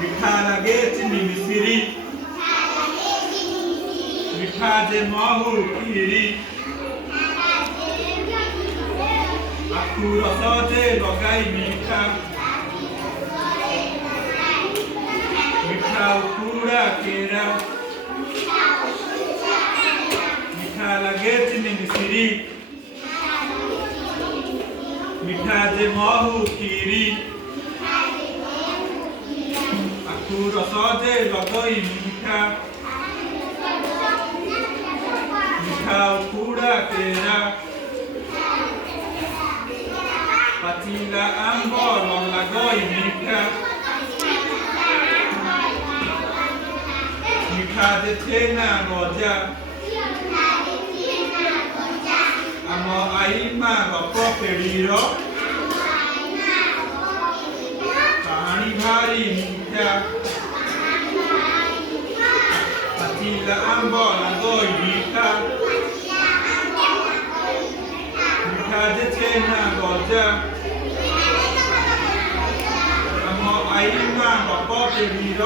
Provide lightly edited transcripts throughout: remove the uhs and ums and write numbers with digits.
मीठा लगे चीनी मिश्री मीठा जे महू खीरी आखु रस जे लगाई मीठा मीठा उखुड़ा केरा मीठा लगे चीनी मिश्री मीठा जे महू खीरी आखु रस जे लगई मीठा मीठा उखुड़ा केरा पाचिला आंब लगई मीठा मीठा जे छेना गजा आम आई माँ गप पेढ़ीर कहानी भारी मीठा पाचिला आंब लगई मीठा मीठा जे छेना गजा आम आई माँ गप पेढ़ीर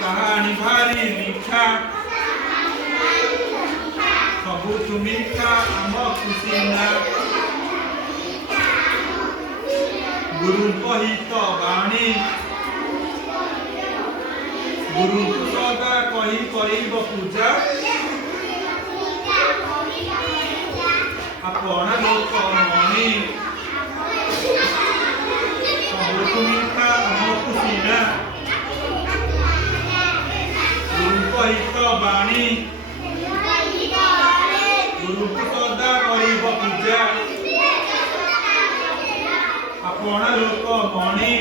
कहानी भारी मीठा सबुठ मीठा आम खुशीना गुरु कहित बाणी गुरु सदा कही करिब पूजा आपण लोक मणि सबुठ मीठा आम खुशीना गुरु कहित बाणी गुरु सदा करिब पूजा आपण लोक मणि